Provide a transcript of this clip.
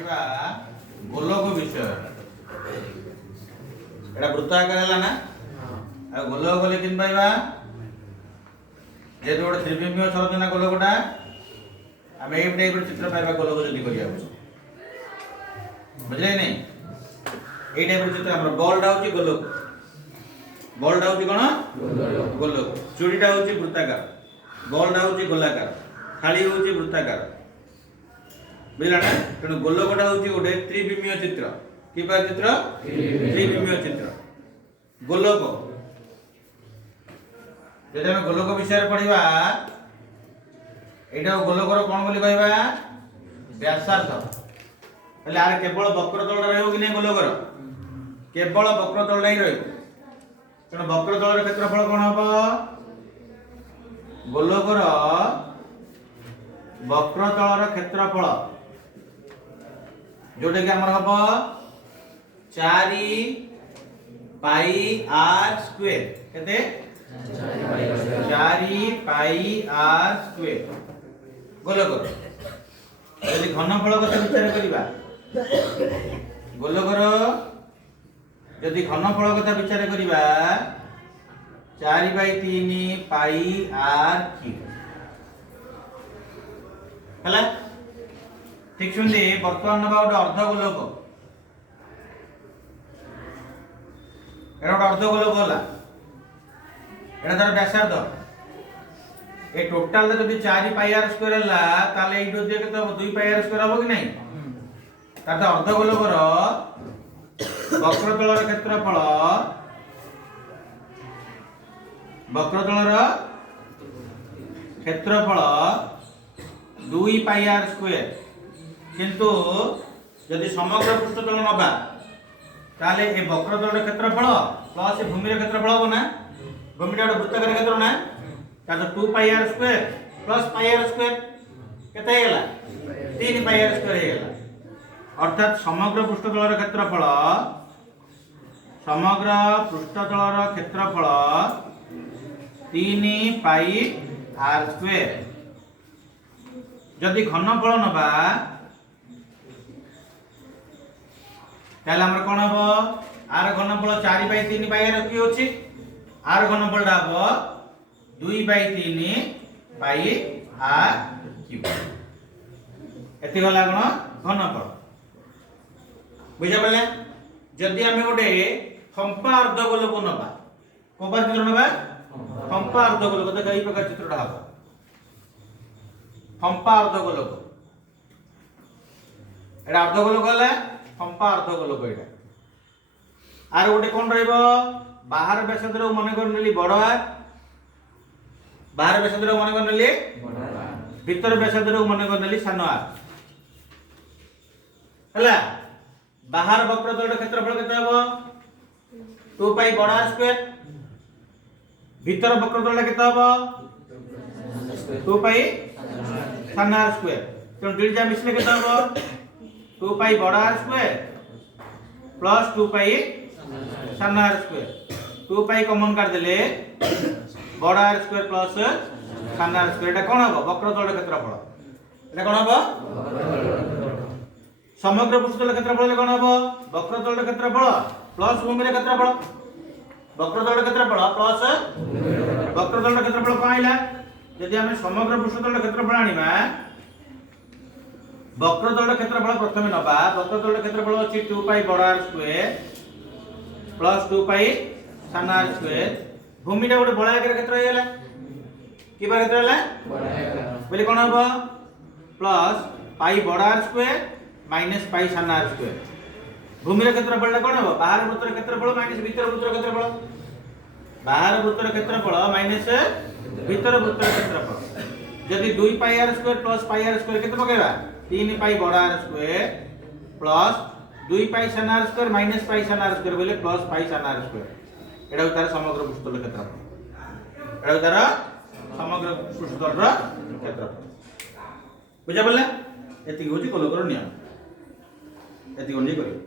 पढ़िबा गोलक विषय एटा वृत्ताकार है ना आ गोलक लेकिन पाइबा जे गोटे त्रिविमीय संरचना गोलकटा आम ये टाइप चित्र पाइबा गोलक जदि करिया बुझले नहीं ये टाइप चित्र हमर बॉलटा होची गोलक बॉलटा होची कोन गोलक चूड़ीटा होची वृत्ताकार बॉलटा होची गोलाकार थाली होची वृत्ताकार बुझला ना तेणु गोलकटा होची गोटे त्रिविमीय चित्र कि पर चित्र त्रिविमीय चित्र गोलक जदि हम गोलक विषय पढ़िबा एटा गोलकर कोन बोली कहबा व्यासार्ध पहले आर केवल वक्रतल रहबो कि नै गोलकर केवल वक्रतल नै रहबो तेणु वक्रतलर क्षेत्रफल कोन हबो गोलकर वक्रतलर क्षेत्रफल जोटे कि हमर हबो 4 पाई r स्क्वायर केते 4 पाई r स्क्वायर गोलकर यदि घनफल कथा विचार करिबा गोलकर यदि घनफल कथा विचार करिबा 4/3 पाई r क्यूब हला ठीक सुनदे वर्तमान नबा गोटे अर्ध गोलक एटा गोटे अर्ध गोलक होला एटा तार व्यासार्ध ए टोटल जदि 4 पाई r स्क्वायर हला ताले एइ दोजे केते 2 पाई r स्क्वायर हबो कि नै तार अर्ध गोलकर वक्रतलर क्षेत्रफल 2 पाई r स्क्वायर किंतु यदि समग्र पृष्ठतल नबा ताले ए वक्रतलर क्षेत्रफल प्लस भूमिर क्षेत्रफल हो ना भूमिटा वृत्ताकार क्षेत्र ना तातो 2 पाई r square plus pi r square केते हेला 3 पाई r स्क्वायर हेला अर्थात समग्र पृष्ठतलर क्षेत्रफल 3 पाई r स्क्वायर जदि घनफल नबा ताले हमर कोन हबो r घनफल 4/3 पाई r की होची r घनफल डा हबो 2/3 पाई r क्यूब एति गला कोन घनफल बुझा पड़ला जदि हमें गोटे फंपा अर्ध गोलक नबा कोपर चित्र नबा फंपा अर्ध गोलक देखा ई प्रकार चित्रटा हबो फंपा अर्ध गोलक एटा अर्ध गोलक हला फंपा अर्ध गोलक एटा आर गोटे कोन रहइबो बाहर व्यासार्ध मन कर नेली बड़ आर बाहर व्यासार्ध मन कर नेली बड़ आर भीतर व्यासार्ध मन कर नेली सान आर हला बाहर वक्रतल क्षेत्रफल केते हबो 2 पाई बड़ आर स्क्वायर भीतर वक्रतल केते हबो 2 पाई सान आर स्क्वायर तो दुईटा मिसले केते हबो 2 पाई बड़ आर स्क्वायर प्लस 2 पाई सान आर स्क्वायर 2 पाई कॉमन कर देले बड़ आर स्क्वायर प्लस सान आर स्क्वायर एटा कोन हबो वक्रतल क्षेत्रफल एटा कोन हबो समग्र पृष्ठतल क्षेत्रफल कोन हबो वक्रतल क्षेत्रफल प्लस भूमिर क्षेत्रफल वक्रतल क्षेत्रफल प्लस वक्रतल क्षेत्रफल कोन आइला यदि हम समग्र पृष्ठतल क्षेत्रफल आनिबा वक्रतल क्षेत्रफल प्रथमे नबा वक्रतल क्षेत्रफल अछि 2 पाई बड़ r स्क्वायर प्लस 2 पाई सान r स्क्वायर भूमिटा गोटे बळाकार क्षेत्र हेला कि बार क्षेत्र हेला बळाकार बोले कोन हबो प्लस पाई बड़ r स्क्वायर माइनस पाई सान r स्क्वायर भूमिर क्षेत्रफल कोन हबो बाहर वृत्तर क्षेत्रफल माइनस भीतर वृत्तर क्षेत्रफल बाहर वृत्तर क्षेत्रफल माइनस भीतर वृत्तर क्षेत्रफल यदि 2 पाई r square plus pi r square केते पकेबा 3 पाई बड़ r स्क्वायर प्लस 2 पाई सान r स्क्वायर माइनस पाई सान r स्क्वायर बोले प्लस पाई सान r स्क्वायर एटा तार समग्र पृष्ठतल क्षेत्रफल एटा तार समग्र पृष्ठतलर क्षेत्रफल बुझा पड़ला एति होची गोलकर नियम एति कोन जे करियो।